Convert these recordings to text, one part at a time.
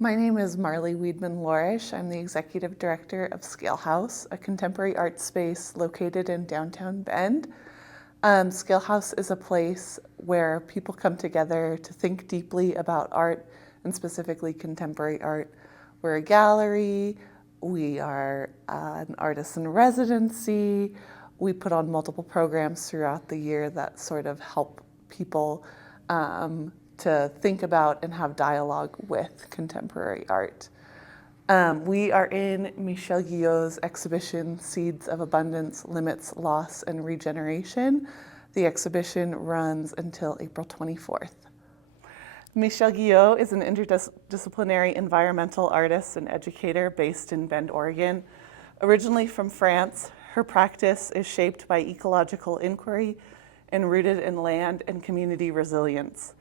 My name is Marley Weedman-Lorish. I'm the Executive Director of Scalehouse, a contemporary art space located in downtown Bend. Scalehouse is a place where people come together to think deeply about art, and specifically contemporary art. We're a gallery, we are an artist in residency, we put on multiple programs throughout the year that sort of help people to think about and have dialogue with contemporary art. We are in Michele Guieu's exhibition, Seeds of Abundance, Limits, Loss, and Regeneration. The exhibition runs until April 24th. Michele Guieu is an interdisciplinary environmental artist and educator based in Bend, Oregon. Originally from France, her practice is shaped by ecological inquiry and rooted in land and community resilience.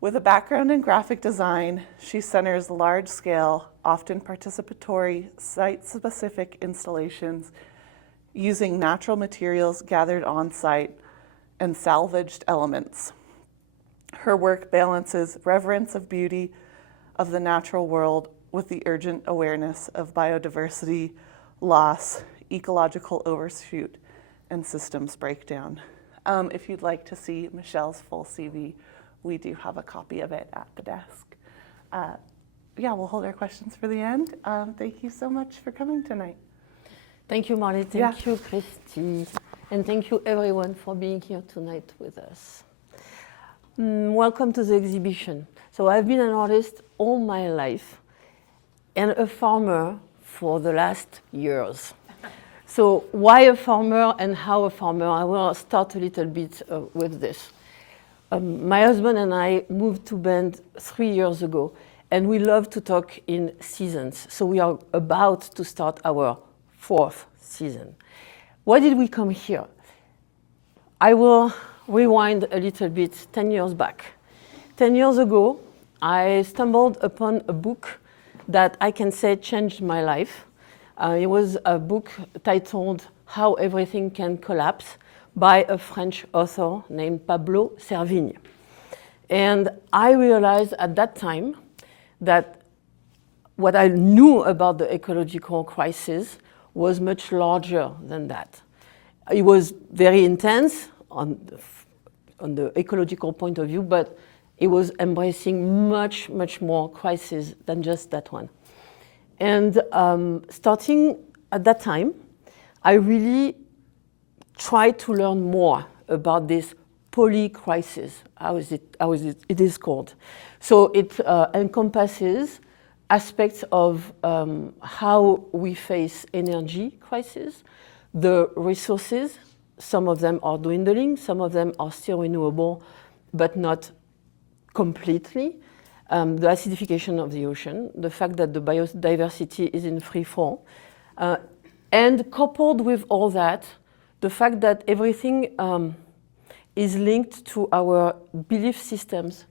With a background in graphic design, she centers large-scale, often participatory, site-specific installations using natural materials gathered on-site and salvaged elements. Her work balances reverence of beauty of the natural world with the urgent awareness of biodiversity, loss, ecological overshoot, and systems breakdown. If you'd like to see Michele's full CV, we do have a copy of it at the desk. We'll hold our questions for the end. Thank you so much for coming tonight. Thank you, Marley. Thank you, Christy. And thank you, everyone, for being here tonight with us. Welcome to the exhibition. So I've been an artist all my life and a farmer for the last years. So why a farmer and how a farmer? I will start a little bit with this. My husband and I moved to Bend 3 years ago, and we love to talk in seasons. So we are about to start our 4th season. Why did we come here? I will rewind a little bit 10 years back. 10 years ago, I stumbled upon a book that I can say changed my life. It was a book titled How Everything Can Collapse by a French author named Pablo Servigne. And I realized at that time that what I knew about the ecological crisis was much larger than that. It was very intense on the ecological point of view, but it was embracing much, much more crisis than just that one. And starting at that time, I really tried to learn more about this polycrisis, it is called. So it encompasses aspects of how we face energy crisis, the resources. Some of them are dwindling, some of them are still renewable, but not completely. The acidification of the ocean, the fact that the biodiversity is in free fall, and coupled with all that, the fact that everything is linked to our belief systems,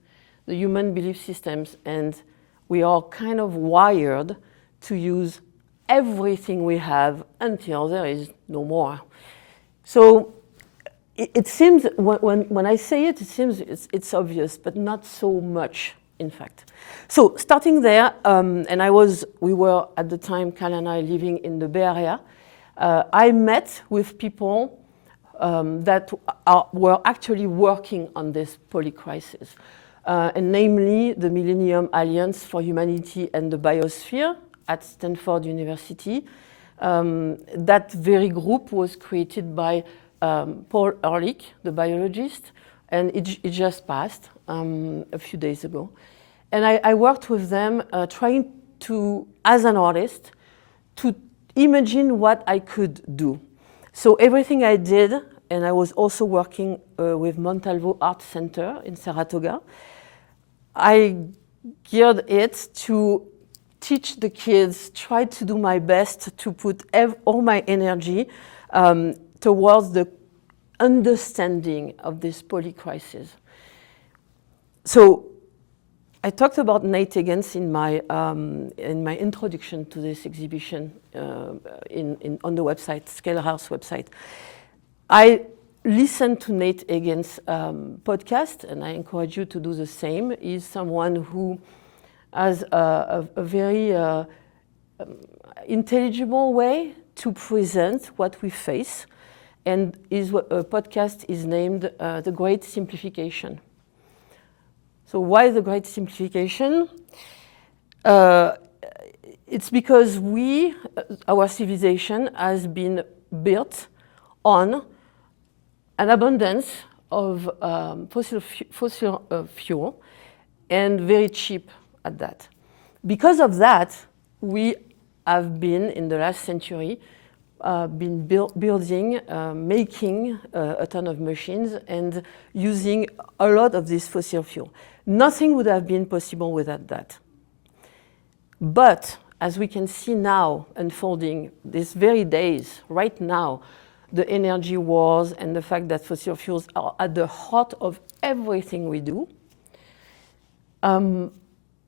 the human belief systems, and we are kind of wired to use everything we have until there is no more. So it seems, when I say it, it seems it's obvious, but not so much, in fact. So starting there, we were at the time, Cal and I, living in the Bay Area. I met with people that were actually working on this polycrisis, and namely the Millennium Alliance for Humanity and the Biosphere at Stanford University. That very group was created by Paul Ehrlich, the biologist, and it just passed a few days ago. And I worked with them trying to, as an artist, to imagine what I could do. So everything I did, and I was also working with Montalvo Art Center in Saratoga, I geared it to teach the kids, try to do my best to put all my energy towards the understanding of this polycrisis. So I talked about Nate Higgins in my introduction to this exhibition on the website, Scalehouse website. I listened to Nate Higgins' podcast, and I encourage you to do the same. He's someone who as a very intelligible way to present what we face, and a podcast is named The Great Simplification. So why the Great Simplification? It's because our civilization has been built on an abundance of fossil fuel, and very cheap at that. Because of that, we have been, in the last century, building, making a ton of machines and using a lot of this fossil fuel. Nothing would have been possible without that. But as we can see now unfolding these very days, right now, the energy wars and the fact that fossil fuels are at the heart of everything we do,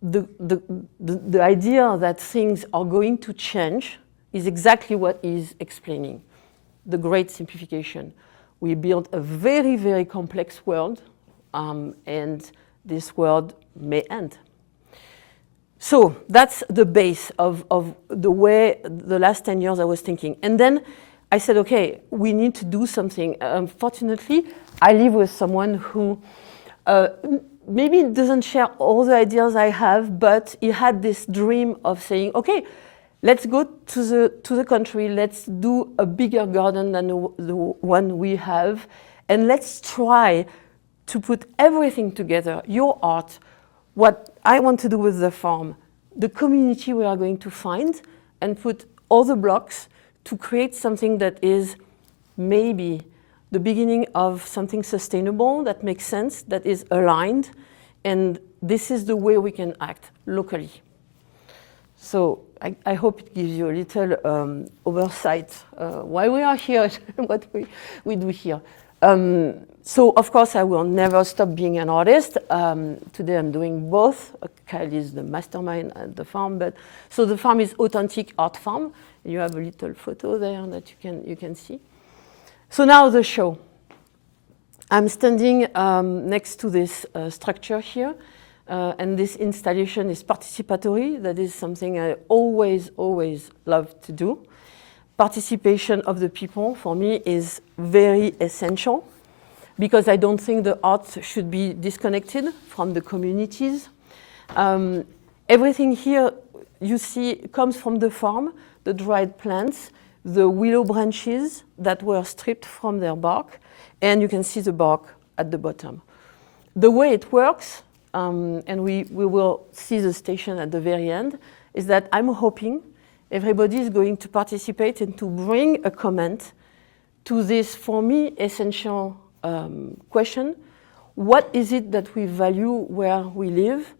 the idea that things are going to change is exactly what is explaining the Great Simplification. We built a very, very complex world, and this world may end. So that's the base of the way the last 10 years I was thinking. And then I said, okay, we need to do something. Unfortunately, I live with someone who maybe doesn't share all the ideas I have, but he had this dream of saying, okay, let's go to the country, let's do a bigger garden than the one we have, and let's try to put everything together, your art, what I want to do with the farm, the community we are going to find, and put all the blocks to create something that is maybe the beginning of something sustainable, that makes sense, that is aligned, and this is the way we can act locally. So I hope it gives you a little oversight why we are here and what we do here. So of course I will never stop being an artist. Today I'm doing both. Kyle is the mastermind at the farm, so the farm is Authentic Art Farm. You have a little photo there that you can see. So now the show. I'm standing next to this structure here, and this installation is participatory. That is something I always love to do. Participation of the people, for me, is very essential, because I don't think the art should be disconnected from the communities. Everything here you see comes from the farm, the dried plants, the willow branches that were stripped from their bark, and you can see the bark at the bottom. The way it works, and we will see the station at the very end, is that I'm hoping everybody is going to participate and to bring a comment to this, for me, essential question. What is it that we value where we live?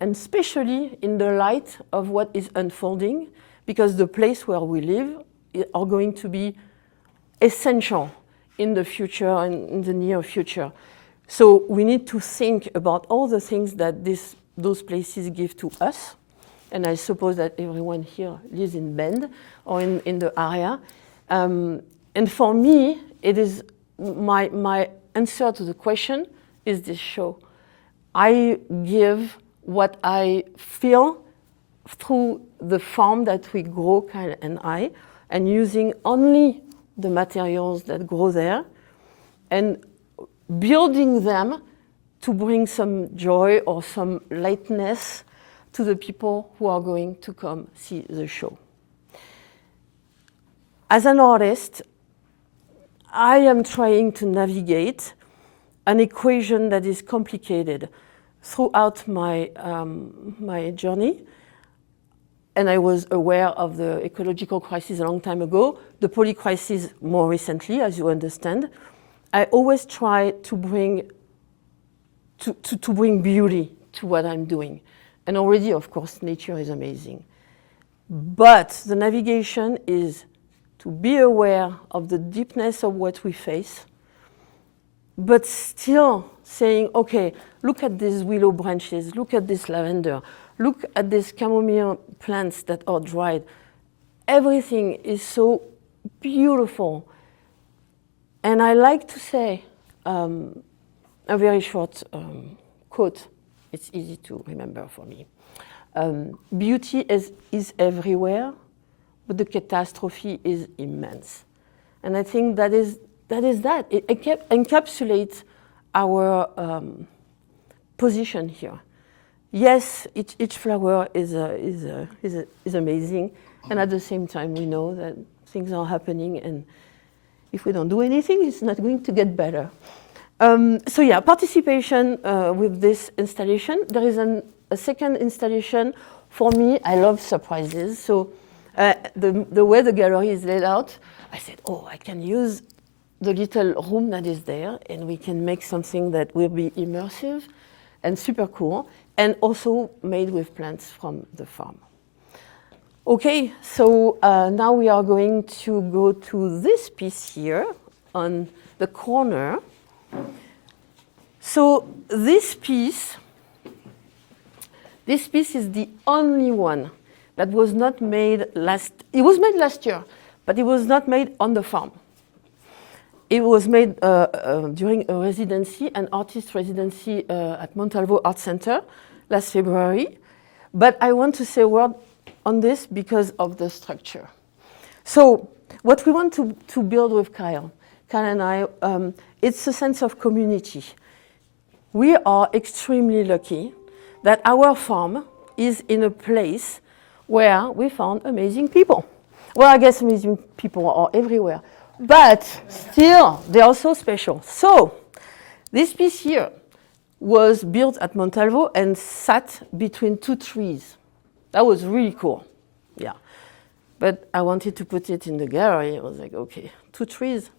And especially in the light of what is unfolding, because the place where we live are going to be essential in the future and in the near future. So we need to think about all the things that those places give to us. And I suppose that everyone here lives in Bend or in the area. And for me, it is my answer to the question is this show. I give what I feel through the farm that we grow, Kyle and I, and using only the materials that grow there, and building them to bring some joy or some lightness to the people who are going to come see the show. As an artist, I am trying to navigate an equation that is complicated throughout my journey. And I was aware of the ecological crisis a long time ago, the poly crisis more recently, as you understand. I always try to bring beauty to what I'm doing. And already, of course, nature is amazing. But the navigation is to be aware of the deepness of what we face, but still saying, okay, look at these willow branches, look at this lavender, look at these chamomile plants that are dried. Everything is so beautiful. And I like to say a very short quote. It's easy to remember for me. Beauty is everywhere, but the catastrophe is immense. And I think that is that. It encapsulates our position here. Yes, each flower is amazing, and at the same time we know that things are happening, and if we don't do anything, it's not going to get better. So yeah, participation with this installation. There is a second installation. For me, I love surprises. So the way the gallery is laid out, I said, oh, I can use the little room that is there, and we can make something that will be immersive and super cool, and also made with plants from the farm. Okay, so now we are going to go to this piece here on the corner. So this piece is the only one that was not made it was made last year, but it was not made on the farm. It was made during a residency, an artist residency at Montalvo Art Center last February. But I want to say a word on this because of the structure. So what we want to build with Kyle and I, it's a sense of community. We are extremely lucky that our farm is in a place where we found amazing people. Well, I guess amazing people are everywhere, but still, they are so special. So this piece here was built at Montalvo and sat between two trees. That was really cool, yeah. But I wanted to put it in the gallery. I was like, okay, two trees.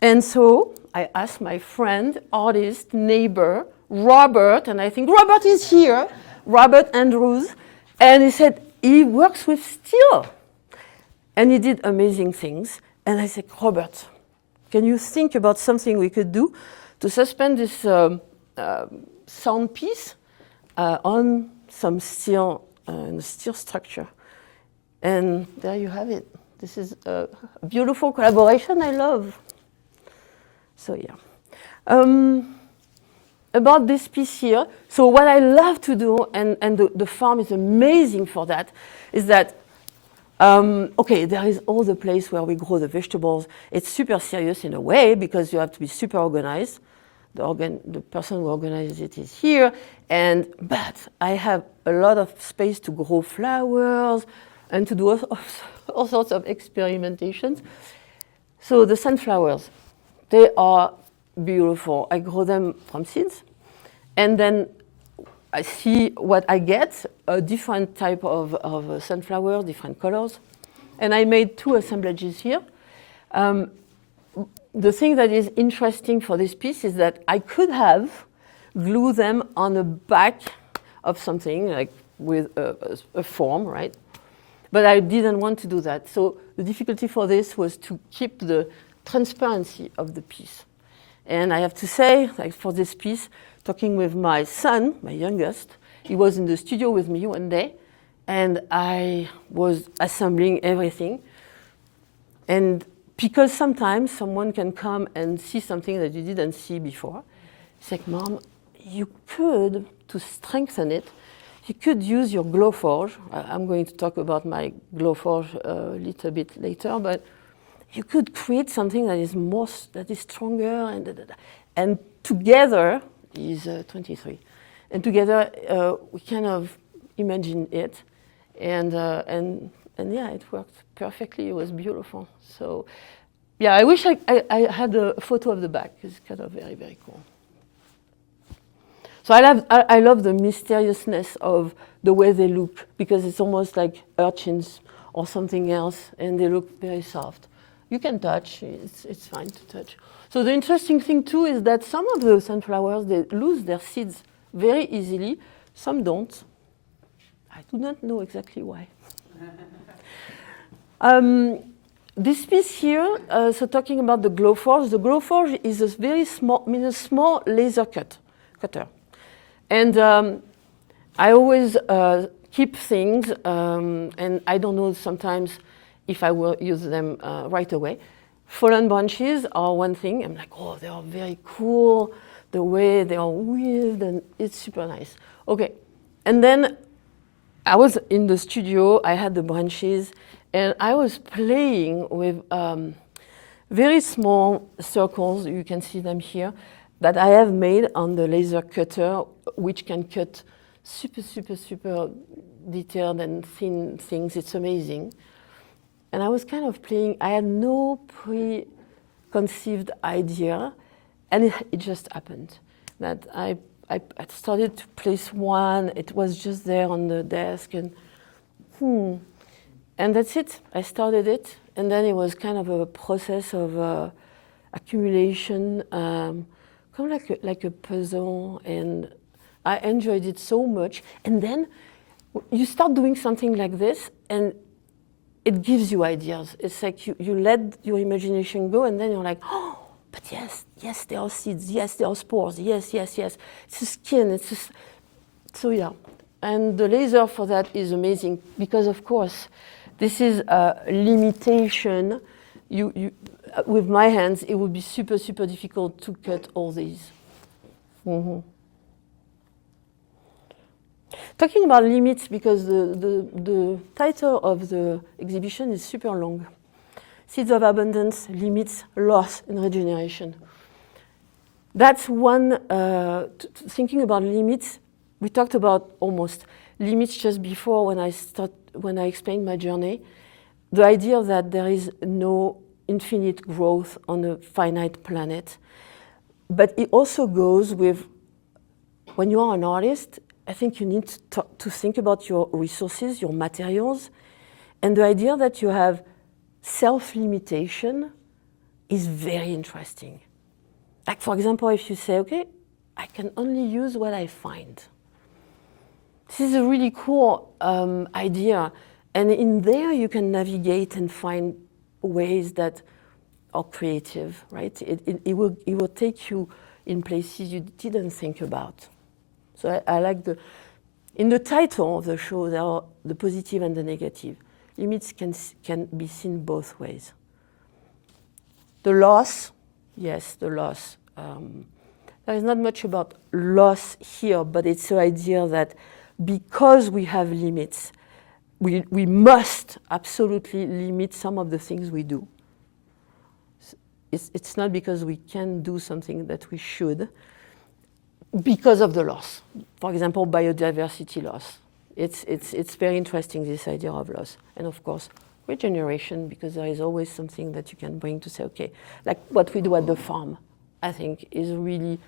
And so I asked my friend, artist, neighbor, Robert, and I think Robert is here, Robert Andrews, and he said he works with steel. And he did amazing things. And I said, Robert, can you think about something we could do to suspend this sound piece on some steel, steel structure? And there you have it. This is a beautiful collaboration I love. So yeah. About this piece here, so what I love to do, and the farm is amazing for that, is that okay, there is all the place where we grow the vegetables. It's super serious in a way because you have to be super organized. The person who organizes it is here, but I have a lot of space to grow flowers and to do all sorts of experimentations. So the sunflowers, they are beautiful. I grow them from seeds, and then I see what I get, a different type of sunflower, different colors. And I made two assemblages here. The thing that is interesting for this piece is that I could have glued them on the back of something, like with a form, right? But I didn't want to do that. So the difficulty for this was to keep the transparency of the piece. And I have to say, like for this piece, talking with my son, my youngest, he was in the studio with me one day, and I was assembling everything. And because sometimes someone can come and see something that you didn't see before, it's like, Mom, you could, to strengthen it, you could use your Glowforge. I'm going to talk about my Glowforge a little bit later, but you could create something that is stronger, and together, he's 23, and together we kind of imagined it, and yeah, it worked perfectly. It was beautiful. So yeah, I wish I had a photo of the back. It's kind of very, very cool. So I love the mysteriousness of the way they look, because it's almost like urchins or something else, and they look very soft. You can touch, it's fine to touch. So the interesting thing too is that some of the sunflowers, they lose their seeds very easily, some don't. I do not know exactly why. This piece here, so talking about the Glowforge is a very small laser cutter. And I always keep things, and I don't know sometimes if I will use them right away. Fallen branches are one thing. I'm like, oh, they are very cool, the way they are weaved, and it's super nice. Okay, and then I was in the studio, I had the branches, and I was playing with very small circles, you can see them here, that I have made on the laser cutter, which can cut super, super, super detailed and thin things. It's amazing. And I was kind of playing, I had no preconceived idea, and it just happened that I started to place one, it was just there on the desk, and that's it. I started it, and then it was kind of a process of accumulation, kind of like a puzzle, and I enjoyed it so much. And then you start doing something like this, and it gives you ideas. It's like you let your imagination go, and then you're like, oh, but yes, there are seeds, yes, there are spores, yes. It's a skin, so yeah. And the laser for that is amazing, because of course, this is a limitation. With my hands, it would be super, super difficult to cut all these. Talking about limits, because the title of the exhibition is super long. Seeds of Abundance, Limits, Loss, and Regeneration. That's one, thinking about limits, we talked about almost limits just before when I explained my journey. The idea that there is no infinite growth on a finite planet. But it also goes with, when you are an artist, I think you need to think about your resources, your materials, and the idea that you have self-limitation is very interesting. Like, for example, if you say, okay, I can only use what I find. This is a really cool idea. And in there, you can navigate and find ways that are creative, right? It will take you in places you didn't think about. So I like in the title of the show, there are the positive and the negative. Limits can be seen both ways. The loss, yes, the loss. There is not much about loss here, but it's the idea that because we have limits, we must absolutely limit some of the things we do. It's not because we can do something that we should, because of the loss. For example, biodiversity loss. It's very interesting, this idea of loss. And of course, regeneration, because there is always something that you can bring to say, okay, like what we do at the farm, I think is really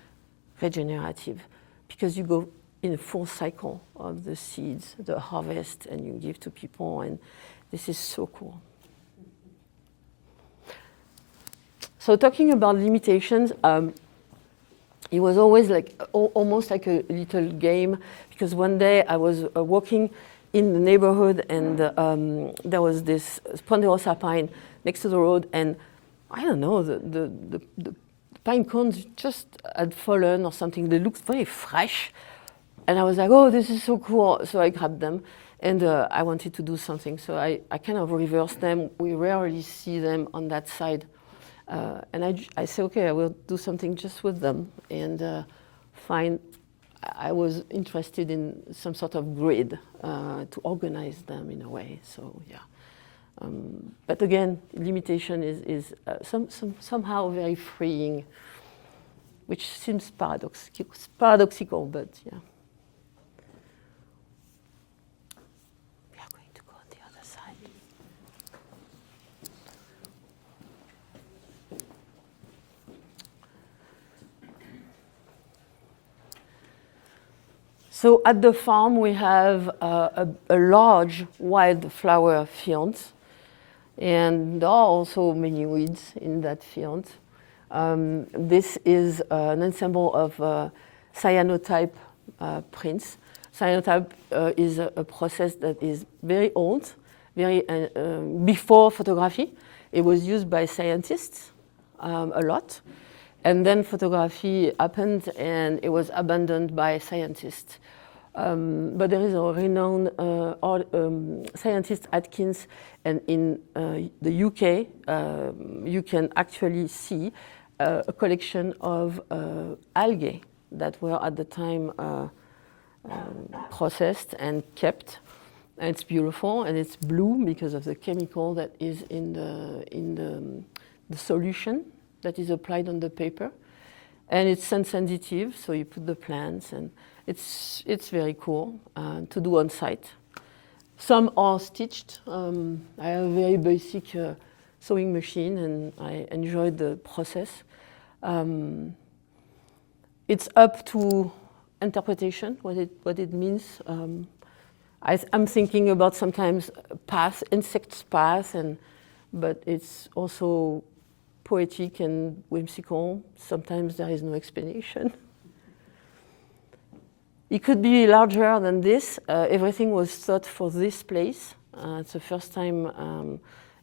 regenerative, because you go in a full cycle of the seeds, the harvest, and you give to people, and this is so cool. So talking about limitations, it was always like almost like a little game, because one day I was walking in the neighborhood, and there was this ponderosa pine next to the road, and I don't know, the pine cones just had fallen or something. They looked very fresh, and I was like, oh, this is so cool. So I grabbed them, and I wanted to do something. So I kind of reversed them. We rarely see them on that side. And I said, okay, I will do something just with them, and I was interested in some sort of grid to organize them in a way. So yeah, but again, limitation is somehow very freeing, which seems paradoxical, but yeah. We are going to go on the other side. So at the farm, we have a large wildflower field, and there are also many weeds in that field. This is an ensemble of cyanotype prints. Cyanotype is a process that is very old, before photography. It was used by scientists a lot. And then photography happened, and it was abandoned by scientists. But there is a renowned scientist, Atkins, and in the UK, you can actually see a collection of algae that were at the time processed and kept. And it's beautiful, and it's blue because of the chemical that is in the solution that is applied on the paper. And it's sun sensitive, so you put the plants, and it's very cool to do on site. Some are stitched. I have a very basic sewing machine, and I enjoyed the process. It's up to interpretation, what it means. I'm thinking about sometimes insects path, but it's also poetic and whimsical. Sometimes there is no explanation. It could be larger than this. Everything was thought for this place. It's the first time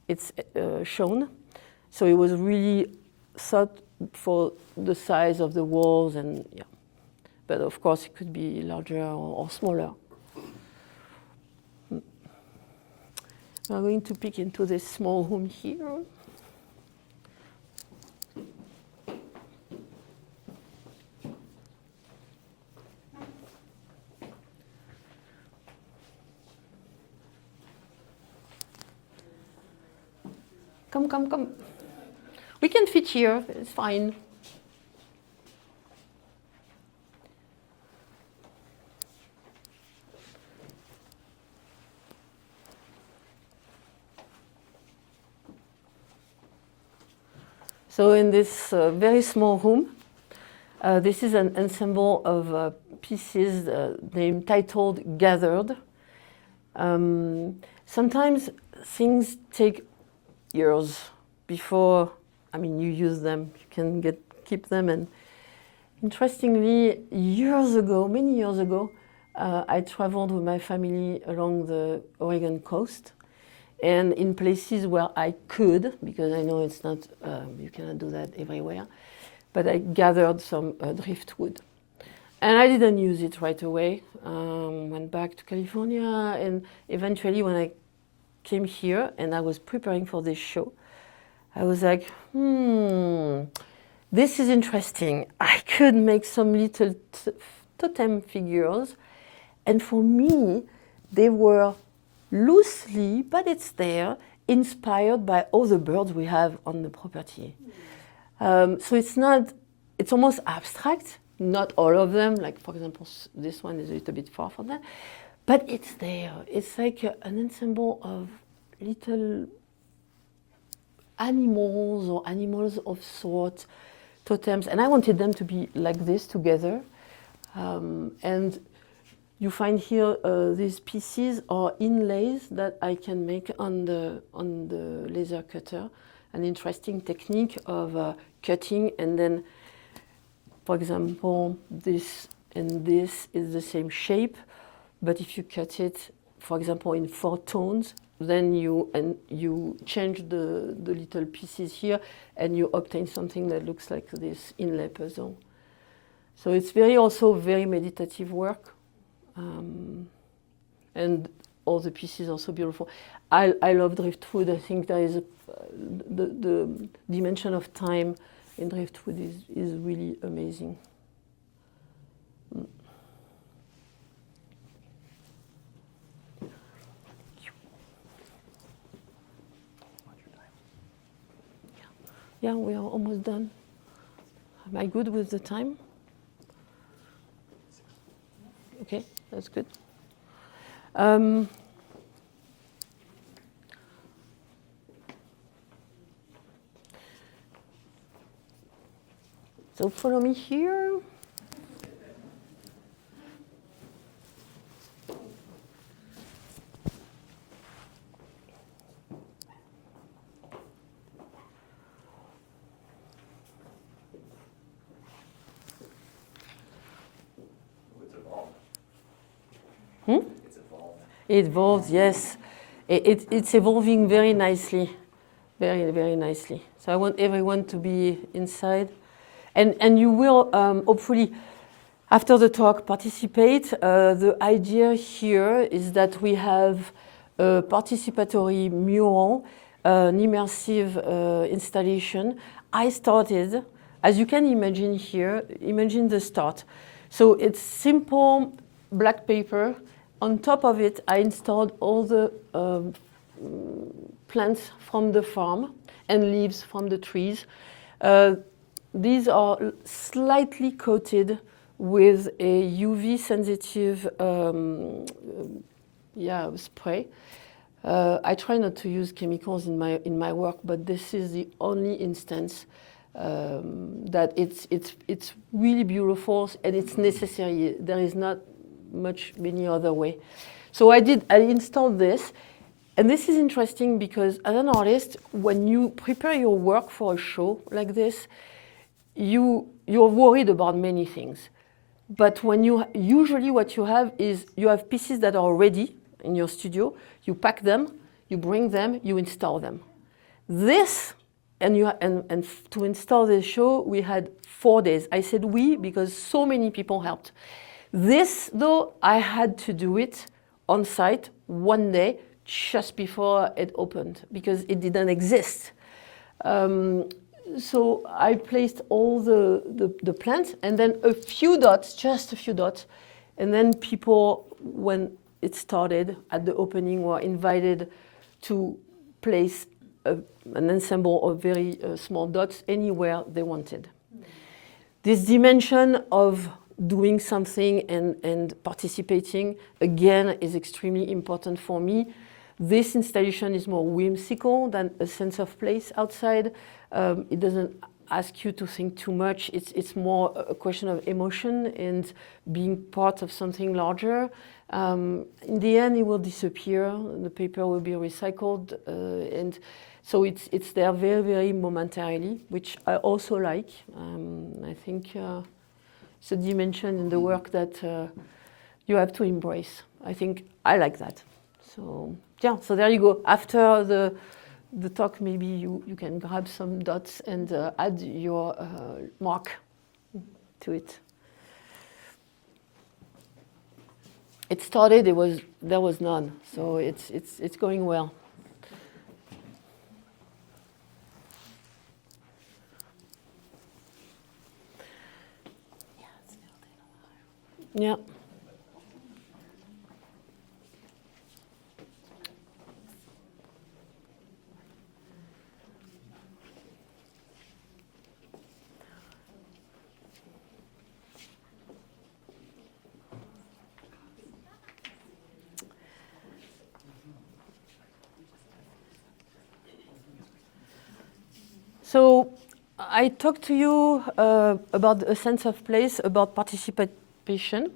it's shown. So it was really thought for the size of the walls, and yeah. But of course it could be larger or smaller. We're going to peek into this small room here. Come. We can fit here, it's fine. So in this very small room, this is an ensemble of pieces titled Gathered. Sometimes things take years before, you use them, you can keep them. And interestingly, many years ago, I traveled with my family along the Oregon coast. And in places where I could, because I know it's not, you cannot do that everywhere, but I gathered some driftwood. And I didn't use it right away. Went back to California, and eventually when I came here and I was preparing for this show, I was like, this is interesting. I could make some little totem figures. And for me, they were loosely, but it's there, inspired by all the birds we have on the property. So it's almost abstract, not all of them, like for example, this one is a little bit far from that, but it's there. It's like an ensemble of little animals or animals of sort, totems, and I wanted them to be like this together. And you find here these pieces or inlays that I can make on the laser cutter. An interesting technique of cutting, and then, for example, this and this is the same shape, but if you cut it, for example, in 4 tones, then you change the little pieces here, and you obtain something that looks like this inlay puzzle. So it's also very meditative work. And all the pieces are so beautiful. I love driftwood. I think there is the dimension of time in driftwood is really amazing. Yeah, we are almost done. Am I good with the time? Okay, that's good. So follow me here. It evolves, yes. It's evolving very nicely, very, very nicely. So I want everyone to be inside. And you will, hopefully, after the talk, participate. The idea here is that we have a participatory mural, an immersive installation. I started, as you can imagine here, imagine the start. So it's simple black paper on top of it, I installed all the plants from the farm and leaves from the trees. These are slightly coated with a UV sensitive spray. I try not to use chemicals in my work, but this is the only instance that it's really beautiful and it's necessary. There is not many other way. So I installed this, and this is interesting because as an artist, when you prepare your work for a show like this, you're worried about many things. But usually what you have is you have pieces that are ready in your studio, you pack them, you bring them, you install them. This, and to install the show, we had 4 days. I said we because so many people helped. This, though, I had to do it on site one day just before it opened because it didn't exist. So I placed all the plants and then just a few dots. And then people, when it started at the opening, were invited to place an ensemble of very small dots anywhere they wanted. This dimension of doing something and participating, again, is extremely important for me. This installation is more whimsical than a sense of place outside. It doesn't ask you to think too much. It's more a question of emotion and being part of something larger. In the end, it will disappear. The paper will be recycled. And so it's there very, very momentarily, which I also like. I think it's a dimension in the work that you have to embrace. I think I like that. So yeah, so there you go. After the talk, maybe you can grab some dots and add your mark to it. It started, there was none, so it's going well. Yeah. So I talked to you about a sense of place, about participation.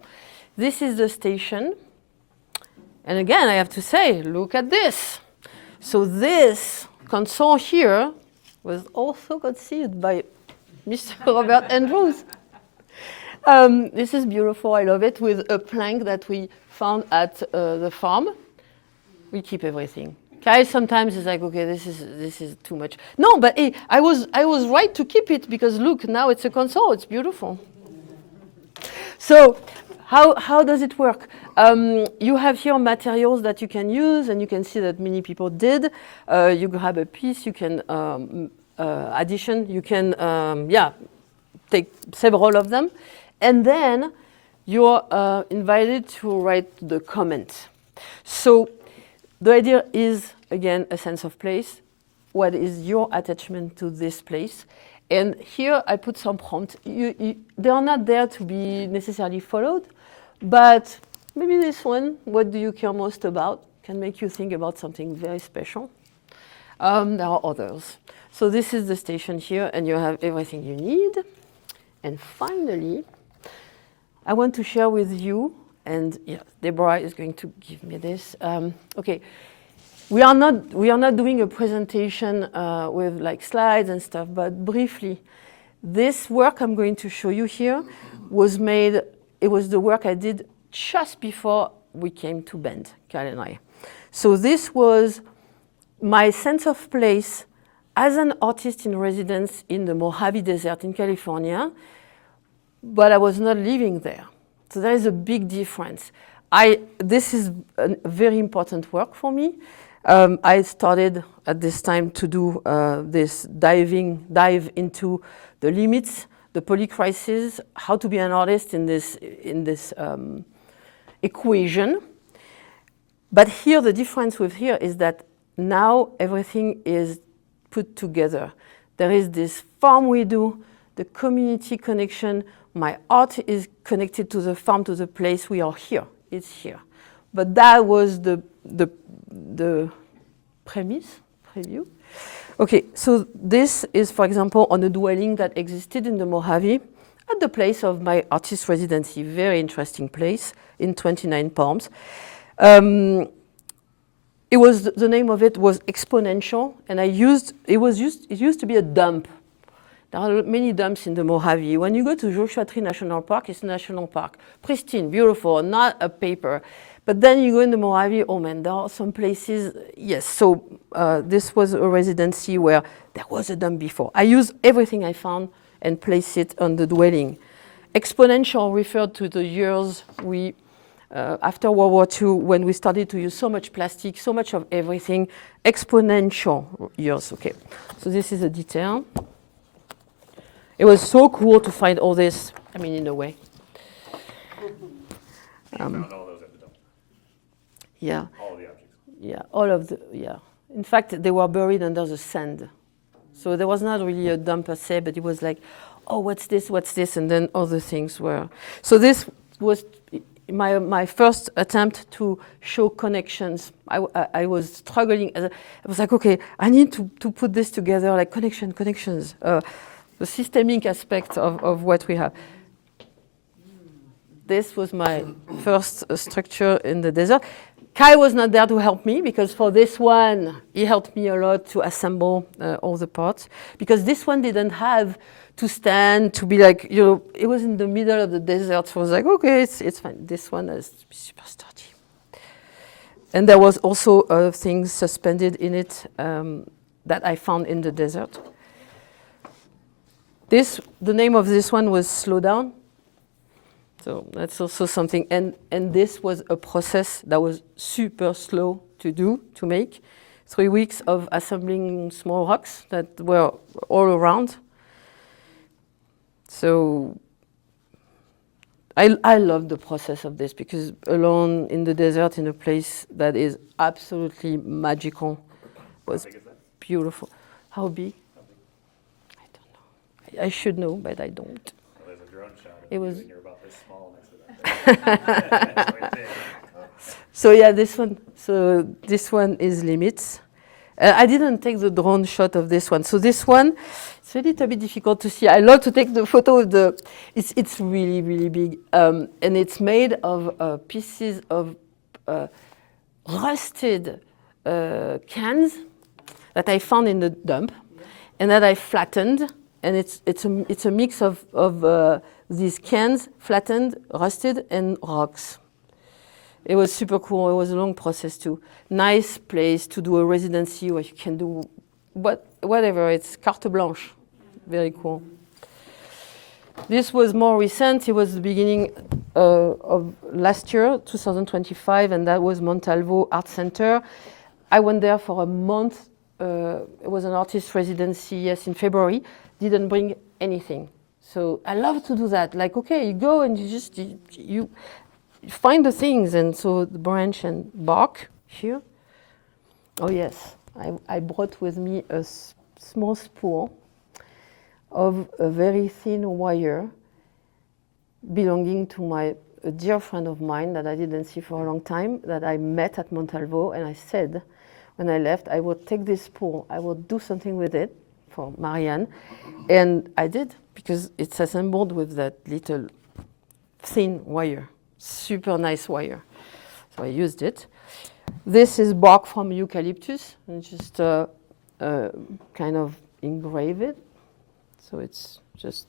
This is the station. And again, I have to say, look at this. So this console here was also conceived by Mr. Robert Andrews. This is beautiful, I love it, with a plank that we found at the farm. We keep everything. Kyle sometimes is like, okay, this is too much. No, but hey, I was right to keep it because look, now it's a console, it's beautiful. So how does it work? You have here materials that you can use, and you can see that many people did. You grab a piece, you can addition, you can take several of them, and then you're invited to write the comment. So the idea is, again, a sense of place. What is your attachment to this place? And here I put some prompts. They are not there to be necessarily followed, but maybe this one, what do you care most about, can make you think about something very special. There are others. So this is the station here, and you have everything you need. And finally, I want to share with you, and yeah, Deborah is going to give me this. Okay, we are not doing a presentation with like slides and stuff, but briefly, this work I'm going to show you here was made. It was the work I did just before we came to Bend, Kyle and I. So this was my sense of place as an artist in residence in the Mojave Desert in California, but I was not living there. So there is a big difference. This is a very important work for me. I started at this time to do this dive into the limits, the polycrisis, how to be an artist in this equation. But here, the difference with here is that now everything is put together. There is this farm we do, the community connection. My art is connected to the farm, to the place we are here. It's here. But that was the preview. Okay, so this is, for example, on a dwelling that existed in the Mojave at the place of my artist residency. Very interesting place in 29 Palms. It was, the name of it was Exponential, and it used to be a dump. There are many dumps in the Mojave. When you go to Joshua Tree National Park, it's a national park. Pristine, beautiful, not a paper. But then you go in the Mojave, oh man, there are some places, yes. So this was a residency where there was a dump before. I used everything I found and placed it on the dwelling. Exponential referred to the years we, after World War II, when we started to use so much plastic, so much of everything, exponential years, okay. So this is a detail. It was so cool to find all this, I mean, in a way. You found all those at the dump? Yeah. All of the objects? Yeah, all of the, yeah. In fact, they were buried under the sand. So there was not really a dump per se, but it was like, oh, what's this, and then other things were. So this was my first attempt to show connections. I was struggling. I was like, okay, I need to put this together, like connections. The systemic aspect of what we have. This was my first structure in the desert. Kai was not there to help me because for this one, he helped me a lot to assemble all the parts. Because this one didn't have to stand, to be like, you know, it was in the middle of the desert. So I was like, okay, it's fine. This one is super sturdy. And there was also things suspended in it that I found in the desert. The name of this one was Slow Down. So that's also something. And this was a process that was super slow to do, to make. 3 weeks of assembling small rocks that were all around. So I love the process of this because alone in the desert in a place that is absolutely magical was beautiful. How big? I should know, but I don't. Well, there's a drone shot of it was. You're about this small next to that. So yeah, this one. So this one is limits. I didn't take the drone shot of this one. So this one, it's a little bit difficult to see. I love to take the photo of the. It's really really big, and it's made of pieces of rusted cans that I found in the dump, and that I flattened. And it's a mix of these cans, flattened, rusted, and rocks. It was super cool. It was a long process too. Nice place to do a residency where you can do whatever. It's carte blanche. Very cool. This was more recent. It was the beginning of last year, 2025, and that was Montalvo Art Center. I went there for a month. It was an artist residency, yes, in February. Didn't bring anything. So I love to do that. Like, okay, you go and you find the things. And so the branch and bark here. Oh yes, I brought with me a small spool of a very thin wire belonging to a dear friend of mine that I didn't see for a long time, that I met at Montalvo. And I said, when I left, I would take this spool, I would do something with it for Marianne. And I did, because it's assembled with that little thin wire, super nice wire. So I used it. This is bark from eucalyptus, and just kind of engrave it. So it's just,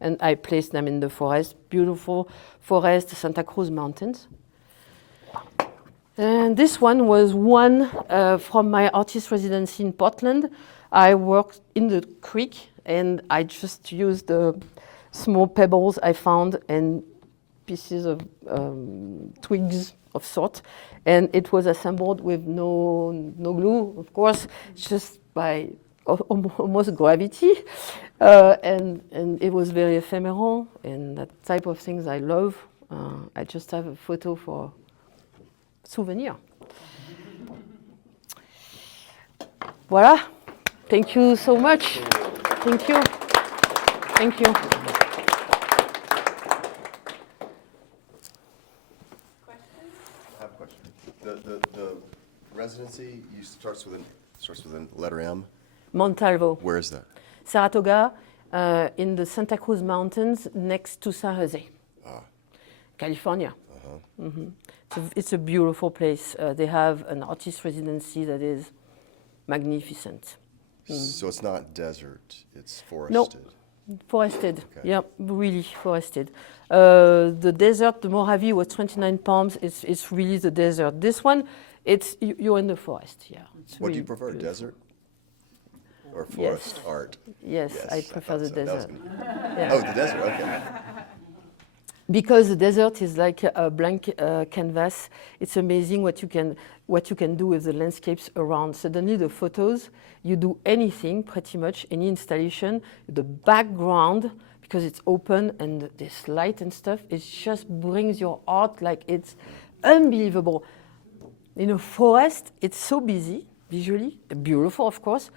and I placed them in the forest, beautiful forest, Santa Cruz Mountains. And this one was one from my artist residency in Portland. I worked in the creek, and I just used the small pebbles I found and pieces of twigs of sort, and it was assembled with no glue, of course, just by almost gravity, and it was very ephemeral, and that type of things I love. I just have a photo for souvenir. Voila. Thank you so much. Thank you. Thank you. I have a question. The residency starts with a letter M. Montalvo, Where is that? Saratoga, in the Santa Cruz Mountains, next to San Jose, California. It's a beautiful place. They have an artist residency that is magnificent. So it's not desert, it's No, forested. forested. Okay. Yeah, really forested. The desert, the Mojave was 29 palms. It's really the desert. This one, you're in the forest. Yeah. It's What do you really prefer, beautiful. desert or forest art? Yes, I prefer the thought so. That was desert. gonna- Yeah. Oh, the desert, okay. Because the desert is like a blank canvas. It's amazing what you can do with the landscapes around. Suddenly the photos, you do anything, pretty much, any installation, the background, because it's open and this light and stuff, it just brings your art like it's unbelievable. In a forest, it's so busy, visually, beautiful, of course.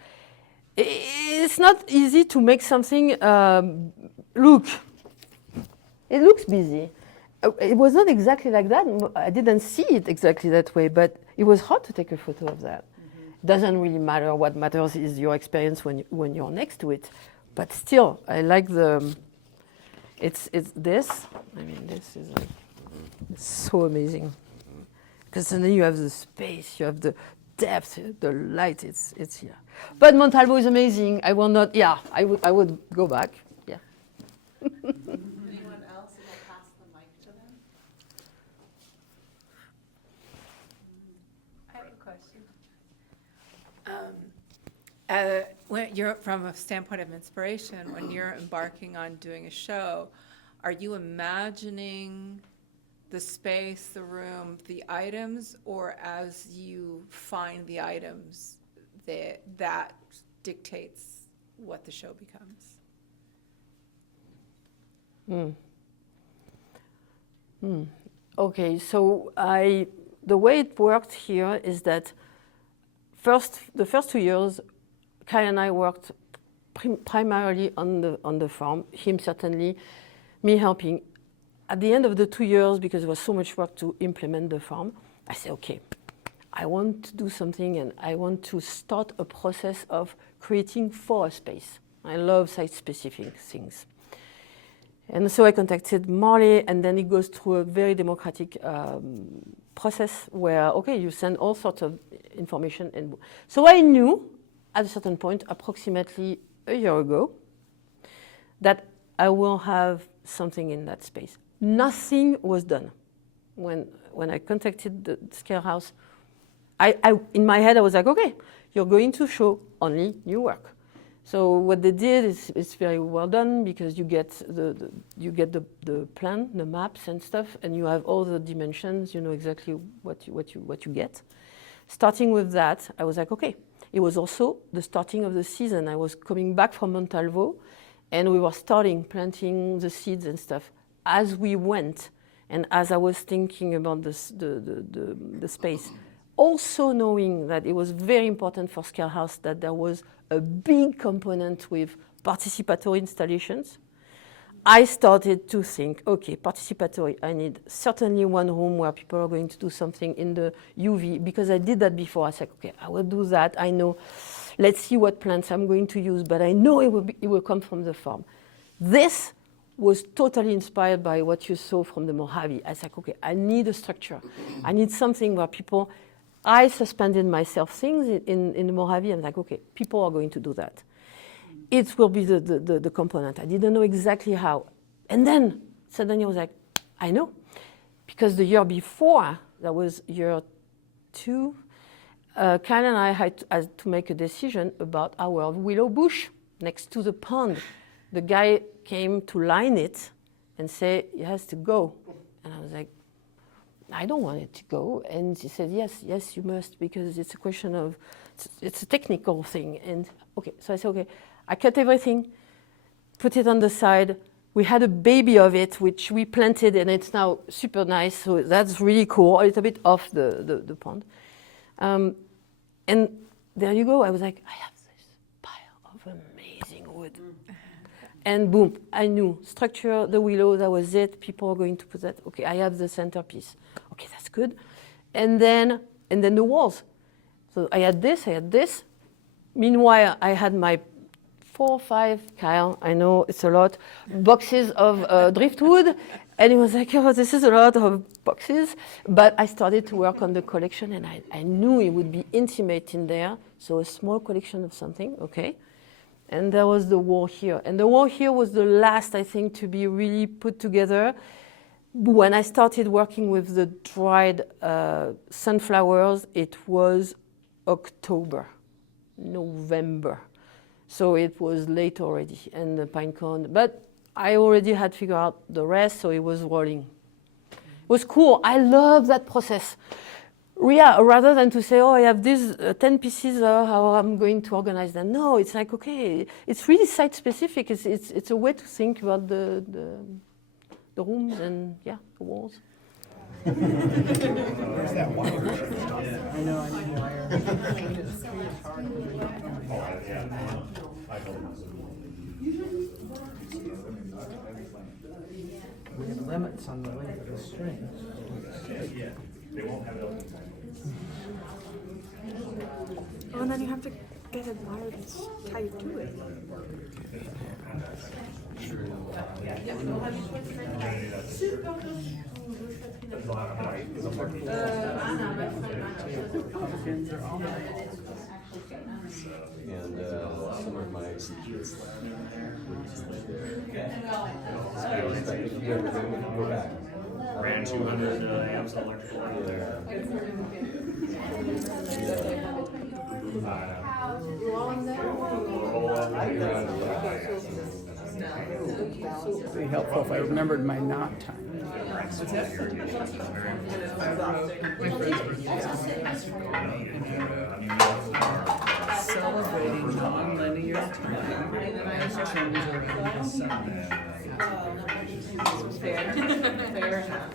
It's not easy to make something look. It looks busy. It was not exactly like that. I didn't see it exactly that way, but it was hard to take a photo of that. Doesn't really matter. What matters is your experience when you're next to it. But still, I like it's this. I mean, this is like so amazing. Because then you have the space, you have the depth, the light. It's here. But Montalvo is amazing. I will not. Yeah, I would go back. Yeah. Anyone else? And I'll pass the mic to them. I have a question. When you're from a standpoint of inspiration, when you're embarking on doing a show, are you imagining the space, the room, the items, or as you find the items, that dictates what the show becomes? Okay, so the way it worked here is that the first 2 years, Kyle and I worked primarily on the farm. Him certainly, me helping. At the end of the 2 years, because there was so much work to implement the farm, I said, okay, I want to do something, and I want to start a process of creating for a space. I love site-specific things. And so I contacted Marley, and then it goes through a very democratic process where, okay, you send all sorts of information. And so I knew at a certain point, approximately a year ago, that I will have something in that space. Nothing was done. When I contacted the Scalehouse, in my head I was like, okay, you're going to show only new work. So what they did is it's very well done, because you get the plan, the maps and stuff, and you have all the dimensions. You know exactly what you get. Starting with that, I was like, okay. It was also the starting of the season. I was coming back from Montalvo, and we were planting the seeds and stuff as we went, and as I was thinking about the space. Also knowing that it was very important for Scalehouse that there was a big component with participatory installations, I started to think, okay, participatory, I need certainly one room where people are going to do something in the UV, because I did that before. I said, okay, I will do that. I know, let's see what plants I'm going to use, but I know it will come from the farm. This was totally inspired by what you saw from the Mojave. I said, okay, I need a structure. I need something where people, I suspended myself things in the Mojave. I'm like, okay, people are going to do that. It will be the component. I didn't know exactly how. And then suddenly I was like, I know. Because the year before, that was year 2, Kyle and I had to make a decision about our willow bush next to the pond. The guy came to line it and say, it has to go. And I was like, I don't want it to go. And he said, yes, you must, because it's a question of, it's a technical thing. And okay, so I said, okay. I cut everything, put it on the side. We had a baby of it, which we planted, and it's now super nice. So that's really cool, a little bit off the pond. And there you go. I was like, I have this pile of amazing wood. And boom, I knew, structure, the willow, that was it. People are going to put that. Okay, I have the centerpiece. Okay, that's good. And then the walls. So I had this. Meanwhile, I had my 4 or 5, Kyle, I know it's a lot, boxes of driftwood. And it was like, oh, this is a lot of boxes. But I started to work on the collection, and I knew it would be intimate in there. So a small collection of something, okay. And there was the wall here. And the wall here was the last, I think, to be really put together. When I started working with the dried sunflowers, it was October, November. So it was late already, and the pine cone. But I already had figured out the rest, so it was rolling. It was cool. I love that process. Yeah, rather than to say, oh, I have these 10 pieces, how I'm going to organize them. No, it's like, okay, it's really site-specific. It's a way to think about the rooms and, yeah, the walls. Where's that wire? I know, I need wire. We have limits on the length of the string. Yeah, they won't have it open. Oh, and then you have to get a wire that's tied to it. And some of my secrets if you ever go back. Ran 200 amps of electrical. It'd be helpful if I remembered my knot time. Celebrating non-linear time as turns around the sun. Fair enough.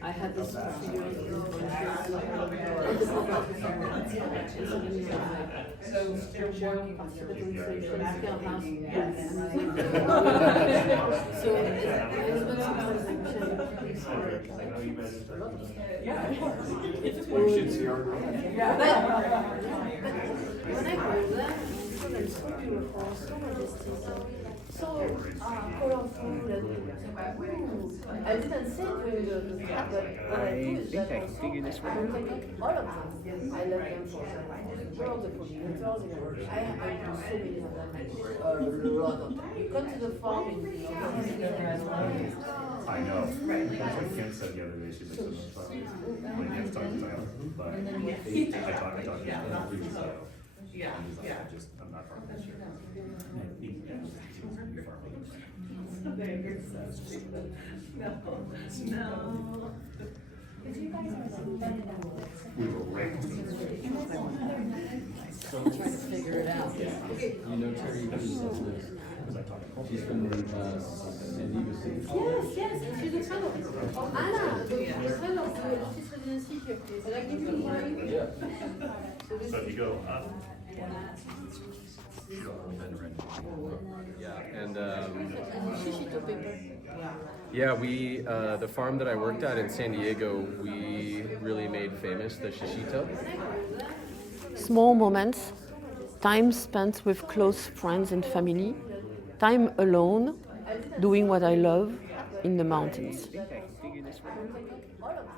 I had this configuration You should see our room. when I go there, it's so beautiful, so majestic, so colorful. I didn't say it during the class, but what I do is that also I take all of them. I love them for the pollinators. I do so many of them, a lot of them. You come to the farm in I know. That's what Kim said the other day. She's like, so when you have to talk to Tyler, but I talked to him about it. Yeah. I'm not farming this year. He's farming. No. We were raked. figure it out. You know Terry Hughes, she's from San Diego City. Yes, she's a friend of Anna, the friend of the office residency here. And I give you mine. So if you go up, Yeah, and yeah, we the farm that I worked at in San Diego, we really made famous the shishito. Small moments, time spent with close friends and family, time alone, doing what I love in the mountains. I think I can figure this one out.